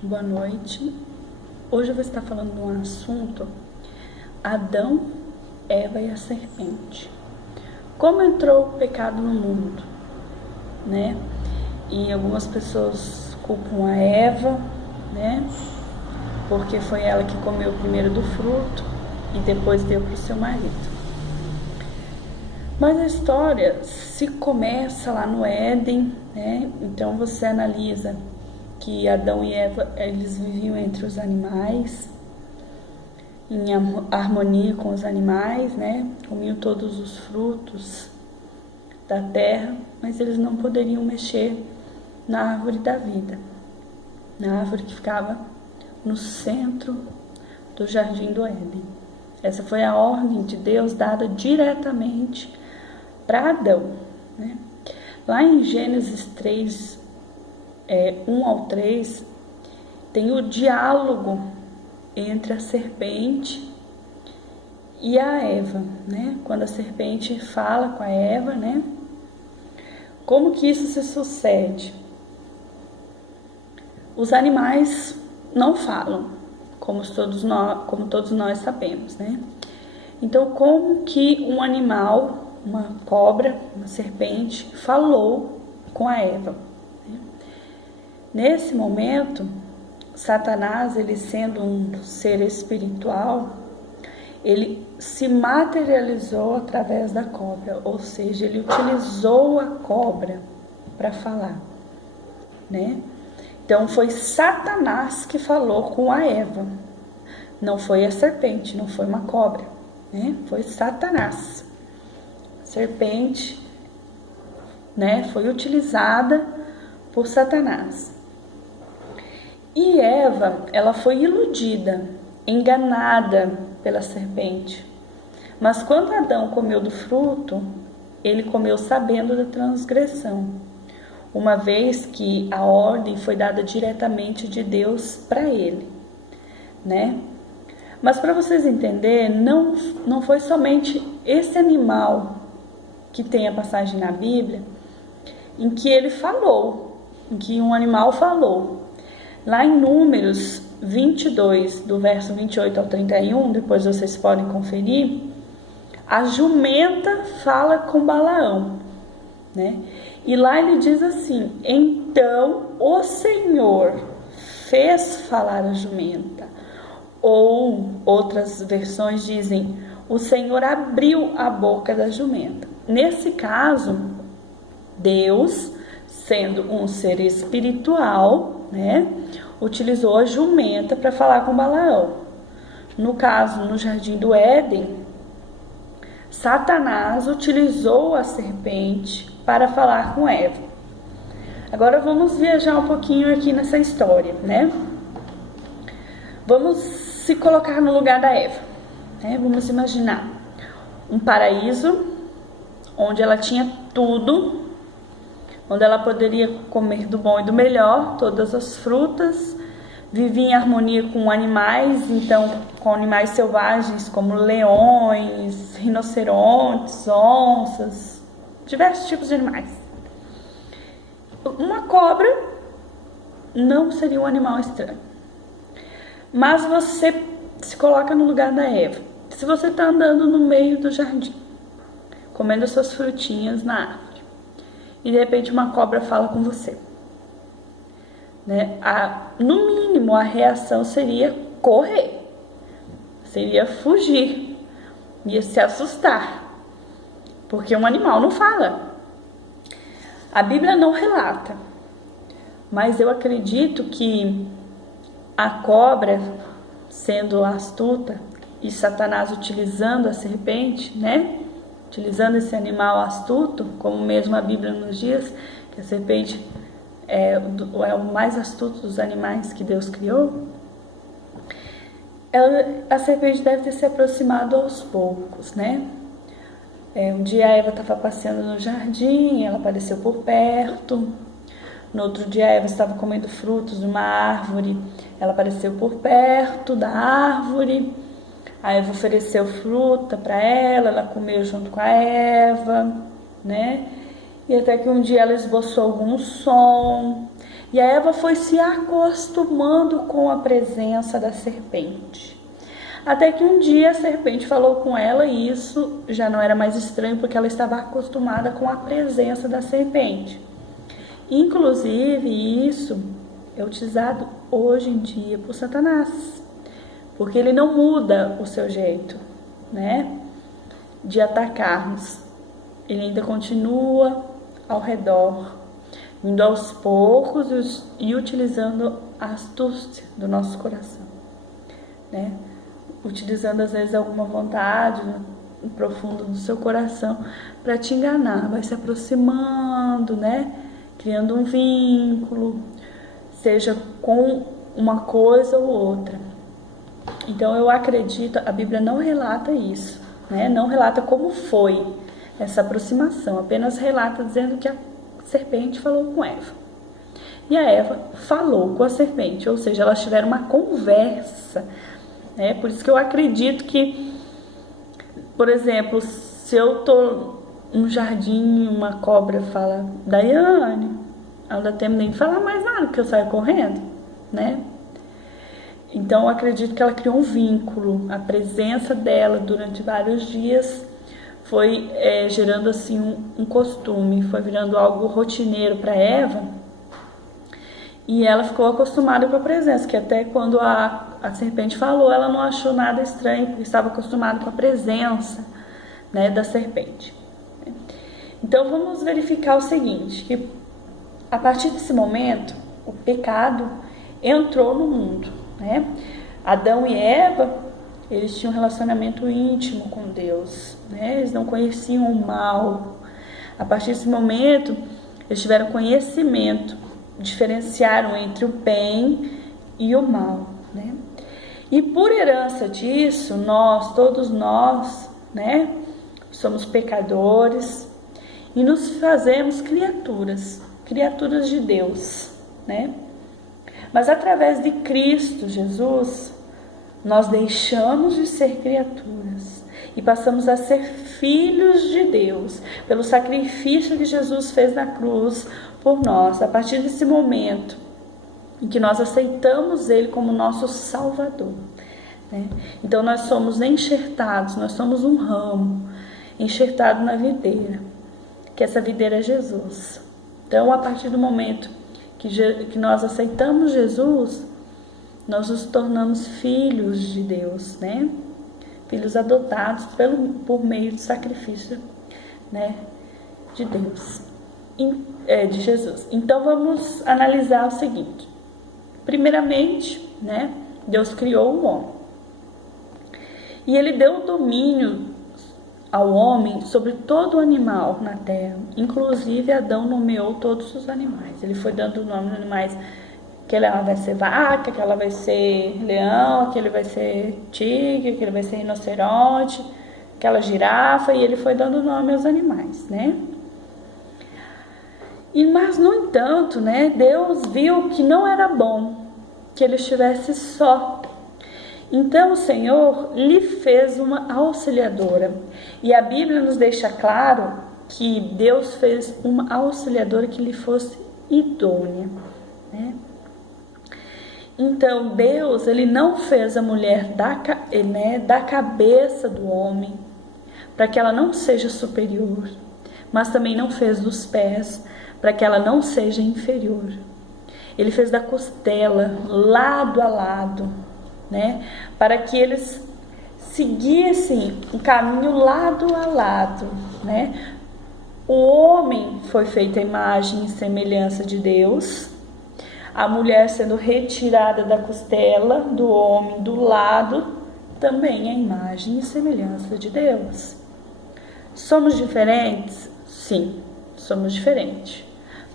Boa noite. Hoje eu vou estar falando de um assunto: Adão, Eva e a serpente. Como entrou o pecado no mundo, né? E algumas pessoas culpam a Eva, né? Porque foi ela que comeu primeiro do fruto e depois deu para o seu marido. Mas a história se começa lá no Éden, né? Então você analisa que Adão e Eva, eles viviam entre os animais, em harmonia com os animais, né? Comiam todos os frutos da terra, mas eles não poderiam mexer na árvore da vida, na árvore que ficava no centro do jardim do Éden. Essa foi a ordem de Deus dada diretamente para Adão, né? Lá em Gênesis 3, 1 ao 3, tem o diálogo entre a serpente e a Eva, né? Quando a serpente fala com a Eva, né? Como que isso se sucede? Os animais não falam, como todos nós sabemos, né? Então, como que um animal, uma cobra, uma serpente, falou com a Eva? Nesse momento, Satanás, ele sendo um ser espiritual, ele se materializou através da cobra, ou seja, ele utilizou a cobra para falar, né? Então foi Satanás que falou com a Eva, não foi a serpente, não foi uma cobra, né? Foi Satanás. Serpente, né? Foi utilizada por Satanás. E Eva, ela foi iludida, enganada pela serpente. Mas quando Adão comeu do fruto, ele comeu sabendo da transgressão, uma vez que a ordem foi dada diretamente de Deus para ele, né? Mas para vocês entenderem, não foi somente esse animal que tem a passagem na Bíblia em que ele falou, em que um animal falou. Lá em Números 22, do verso 28 ao 31, depois vocês podem conferir, a jumenta fala com Balaão, né? E lá ele diz assim: então o Senhor fez falar a jumenta. Ou outras versões dizem: o Senhor abriu a boca da jumenta. Nesse caso, Deus, sendo um ser espiritual, né, utilizou a jumenta para falar com Balaão. No caso, no jardim do Éden, Satanás utilizou a serpente para falar com Eva. Agora vamos viajar um pouquinho aqui nessa história, né? Vamos se colocar no lugar da Eva, né? Vamos imaginar um paraíso onde ela tinha tudo, onde ela poderia comer do bom e do melhor, todas as frutas, vivia em harmonia com animais, então com animais selvagens como leões, rinocerontes, onças, diversos tipos de animais. Uma cobra não seria um animal estranho. Mas você se coloca no lugar da Eva. Se você está andando no meio do jardim, comendo suas frutinhas na árvore, e de repente uma cobra fala com você, né? No mínimo a reação seria correr, seria fugir, ia se assustar, porque um animal não fala. A Bíblia não relata, mas eu acredito que a cobra, sendo astuta, e Satanás utilizando a serpente, né? Utilizando esse animal astuto, como mesmo a Bíblia nos diz, que a serpente é o mais astuto dos animais que Deus criou. A serpente deve ter se aproximado aos poucos, né? Um dia a Eva estava passeando no jardim, ela apareceu por perto. No outro dia a Eva estava comendo frutos de uma árvore, ela apareceu por perto da árvore. A Eva ofereceu fruta para ela comeu junto com a Eva, né? E até que um dia ela esboçou algum som. E a Eva foi se acostumando com a presença da serpente. Até que um dia a serpente falou com ela e isso já não era mais estranho porque ela estava acostumada com a presença da serpente. Inclusive isso é utilizado hoje em dia por Satanás, porque ele não muda o seu jeito, né, de atacar-nos. Ele ainda continua ao redor, indo aos poucos e utilizando a astúcia do nosso coração, né? Utilizando às vezes alguma vontade no profundo do seu coração para te enganar, vai se aproximando, né? Criando um vínculo, seja com uma coisa ou outra. Então eu acredito, a Bíblia não relata isso, né? Não relata como foi essa aproximação, apenas relata dizendo que a serpente falou com Eva. E a Eva falou com a serpente, ou seja, elas tiveram uma conversa. Por isso que eu acredito que, por exemplo, se eu tô no jardim e uma cobra fala, Daiane, ela não dá tempo nem de falar mais nada, porque eu saio correndo, né? Então eu acredito que ela criou um vínculo, a presença dela durante vários dias foi gerando assim um costume, foi virando algo rotineiro para Eva, e ela ficou acostumada com a presença, que até quando a serpente falou, ela não achou nada estranho, porque estava acostumada com a presença, né, da serpente. Então vamos verificar o seguinte, que a partir desse momento, o pecado entrou no mundo, né? Adão e Eva, eles tinham um relacionamento íntimo com Deus, né? Eles não conheciam o mal. A partir desse momento, eles tiveram conhecimento, diferenciaram entre o bem e o mal, né? E por herança disso, todos nós, né, somos pecadores e nos fazemos criaturas de Deus, né? Mas através de Cristo Jesus, nós deixamos de ser criaturas e passamos a ser filhos de Deus, pelo sacrifício que Jesus fez na cruz por nós. A partir desse momento em que nós aceitamos Ele como nosso Salvador, né? Então nós somos enxertados, nós somos um ramo enxertado na videira, que essa videira é Jesus. Então a partir do momento que nós aceitamos Jesus, nós nos tornamos filhos de Deus, né? Filhos adotados por meio do sacrifício, né, de Deus, de Jesus. Então vamos analisar o seguinte. Primeiramente, né, Deus criou o homem. E Ele deu domínio ao homem sobre todo animal na terra. Inclusive Adão nomeou todos os animais. Ele foi dando o nome dos animais. Aquela vai ser vaca, aquela vai ser leão, aquele vai ser tigre, aquele vai ser rinoceronte, aquela girafa, e ele foi dando nome aos animais, né? Mas, no entanto, né, Deus viu que não era bom que ele estivesse só. Então o Senhor lhe fez uma auxiliadora. E a Bíblia nos deixa claro que Deus fez uma auxiliadora que lhe fosse idônea, né? Então Deus, Ele não fez a mulher da cabeça do homem, para que ela não seja superior, mas também não fez dos pés, para que ela não seja inferior. Ele fez da costela, lado a lado, né? Para que eles seguissem um caminho lado a lado, né? O homem foi feito à imagem e semelhança de Deus, a mulher sendo retirada da costela do homem do lado, também a imagem e semelhança de Deus. Somos diferentes? Sim, somos diferentes.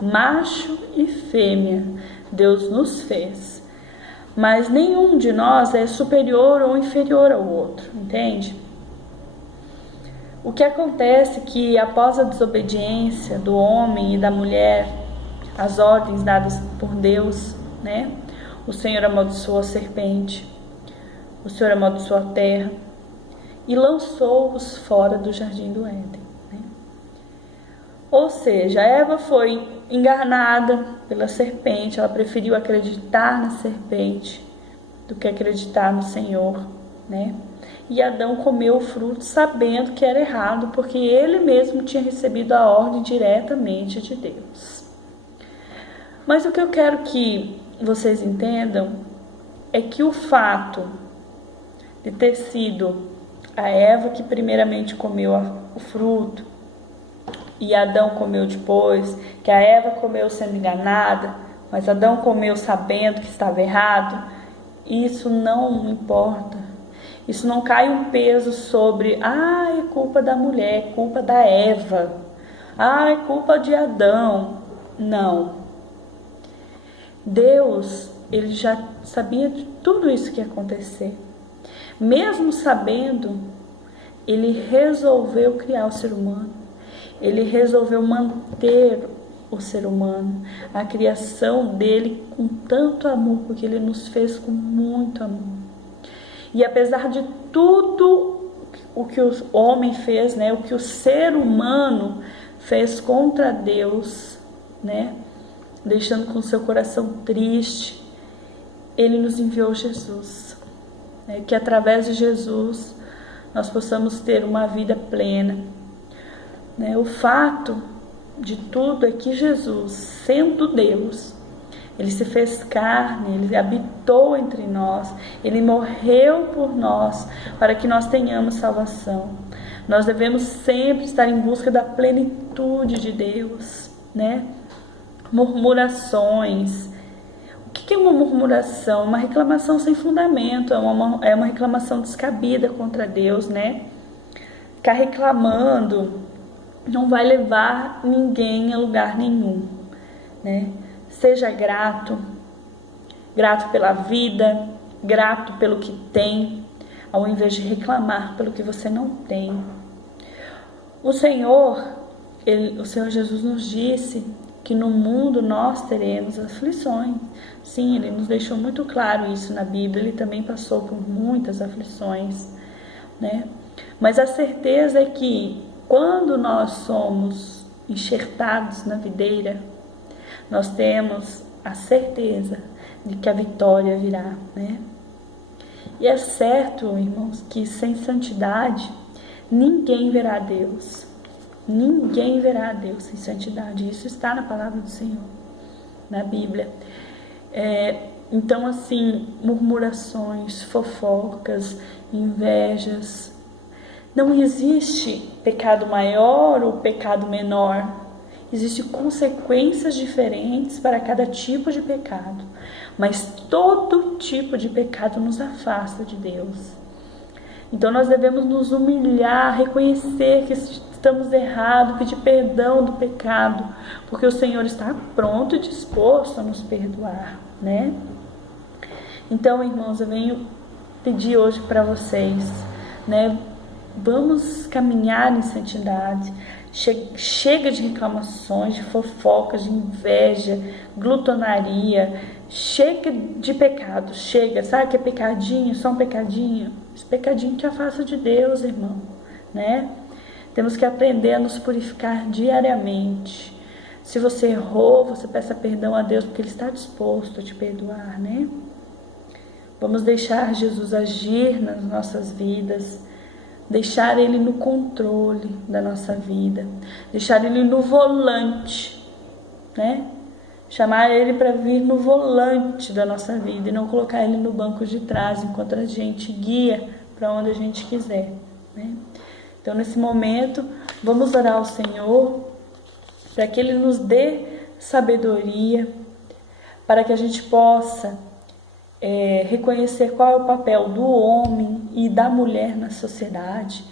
Macho e fêmea, Deus nos fez. Mas nenhum de nós é superior ou inferior ao outro, entende? O que acontece é que após a desobediência do homem e da mulher, as ordens dadas por Deus, né? O Senhor amaldiçoou a serpente, o Senhor amaldiçoou a terra e lançou-os fora do jardim do Éden, né? Ou seja, Eva foi enganada pela serpente, ela preferiu acreditar na serpente do que acreditar no Senhor, né? E Adão comeu o fruto sabendo que era errado, porque ele mesmo tinha recebido a ordem diretamente de Deus. Mas o que eu quero que vocês entendam é que o fato de ter sido a Eva que primeiramente comeu o fruto e Adão comeu depois, que a Eva comeu sendo enganada, mas Adão comeu sabendo que estava errado, isso não importa. Isso não cai um peso sobre, é culpa da mulher, é culpa da Eva, é culpa de Adão. Não. Deus, ele já sabia de tudo isso que ia acontecer. Mesmo sabendo, ele resolveu criar o ser humano. Ele resolveu manter o ser humano, a criação dele com tanto amor, porque ele nos fez com muito amor. E apesar de tudo o que o homem fez, né, o que o ser humano fez contra Deus, né, deixando com seu coração triste, ele nos enviou Jesus, né, que através de Jesus nós possamos ter uma vida plena, né. O fato de tudo é que Jesus, sendo Deus, ele se fez carne, ele habitou entre nós, ele morreu por nós, para que nós tenhamos salvação. Nós devemos sempre estar em busca da plenitude de Deus, né? Murmurações. O que é uma murmuração? Uma reclamação sem fundamento, é uma reclamação descabida contra Deus, né? Ficar reclamando não vai levar ninguém a lugar nenhum, né? Seja grato pela vida, grato pelo que tem, ao invés de reclamar pelo que você não tem. O Senhor Jesus nos disse que no mundo nós teremos aflições. Sim, Ele nos deixou muito claro isso na Bíblia, Ele também passou por muitas aflições, né? Mas a certeza é que quando nós somos enxertados na videira, nós temos a certeza de que a vitória virá, né? E é certo, irmãos, que sem santidade ninguém verá Deus. Ninguém verá Deus sem santidade. Isso está na palavra do Senhor, na Bíblia. Então, assim, murmurações, fofocas, invejas. Não existe pecado maior ou pecado menor. Existem consequências diferentes para cada tipo de pecado, mas todo tipo de pecado nos afasta de Deus. Então nós devemos nos humilhar, reconhecer que estamos errados, pedir perdão do pecado, porque o Senhor está pronto e disposto a nos perdoar, né? Então, irmãos, eu venho pedir hoje para vocês, né? Vamos caminhar em santidade. Chega de reclamações, de fofocas, de inveja, glutonaria. Chega de pecado, chega. Sabe que é pecadinho, só um pecadinho? Esse pecadinho te afasta de Deus, irmão, né? Temos que aprender a nos purificar diariamente. Se você errou, você peça perdão a Deus, porque Ele está disposto a te perdoar, né? Vamos deixar Jesus agir nas nossas vidas, deixar Ele no controle da nossa vida, deixar Ele no volante, né? Chamar Ele para vir no volante da nossa vida e não colocar Ele no banco de trás enquanto a gente guia para onde a gente quiser, né? Então, nesse momento, vamos orar ao Senhor para que Ele nos dê sabedoria, para que a gente possa reconhecer qual é o papel do homem e da mulher na sociedade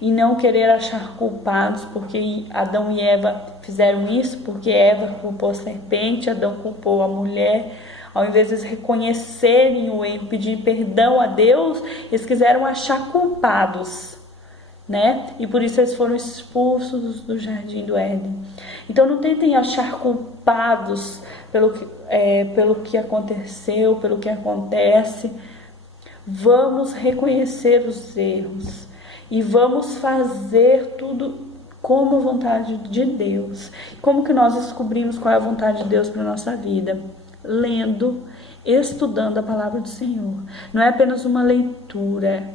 e não querer achar culpados porque Adão e Eva fizeram isso, porque Eva culpou a serpente, Adão culpou a mulher. Ao invés de eles reconhecerem o erro, pedir perdão a Deus, eles quiseram achar culpados, né? E por isso eles foram expulsos do jardim do Éden. Então não tentem achar culpados pelo que aconteceu, pelo que acontece. Vamos reconhecer os erros e vamos fazer tudo como a vontade de Deus. Como que nós descobrimos qual é a vontade de Deus para a nossa vida? Lendo, estudando a palavra do Senhor. Não é apenas uma leitura,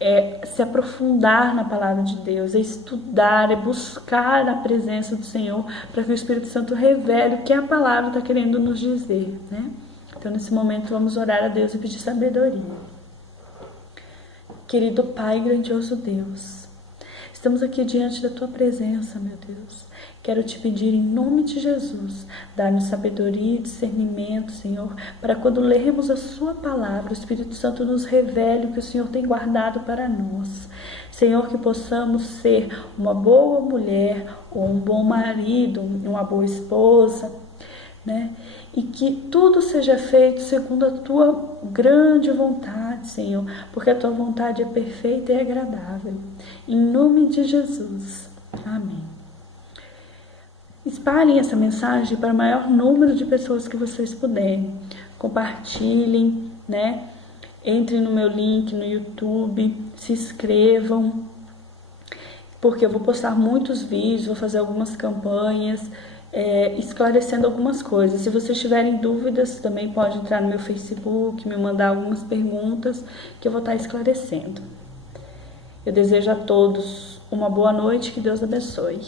é se aprofundar na palavra de Deus, é estudar, é buscar a presença do Senhor para que o Espírito Santo revele o que a palavra está querendo nos dizer, né? Então, nesse momento, vamos orar a Deus e pedir sabedoria. Querido Pai, grandioso Deus, estamos aqui diante da Tua presença, meu Deus. Quero te pedir em nome de Jesus, dar-nos sabedoria e discernimento, Senhor, para quando lermos a Sua palavra, o Espírito Santo nos revele o que o Senhor tem guardado para nós. Senhor, que possamos ser uma boa mulher, ou um bom marido, uma boa esposa, né? E que tudo seja feito segundo a Tua grande vontade, Senhor, porque a Tua vontade é perfeita e agradável. Em nome de Jesus. Amém. Espalhem essa mensagem para o maior número de pessoas que vocês puderem. Compartilhem, né? Entrem no meu link no YouTube, se inscrevam, porque eu vou postar muitos vídeos, vou fazer algumas campanhas, esclarecendo algumas coisas. Se vocês tiverem dúvidas, também pode entrar no meu Facebook, me mandar algumas perguntas que eu vou estar esclarecendo. Eu desejo a todos uma boa noite, que Deus abençoe.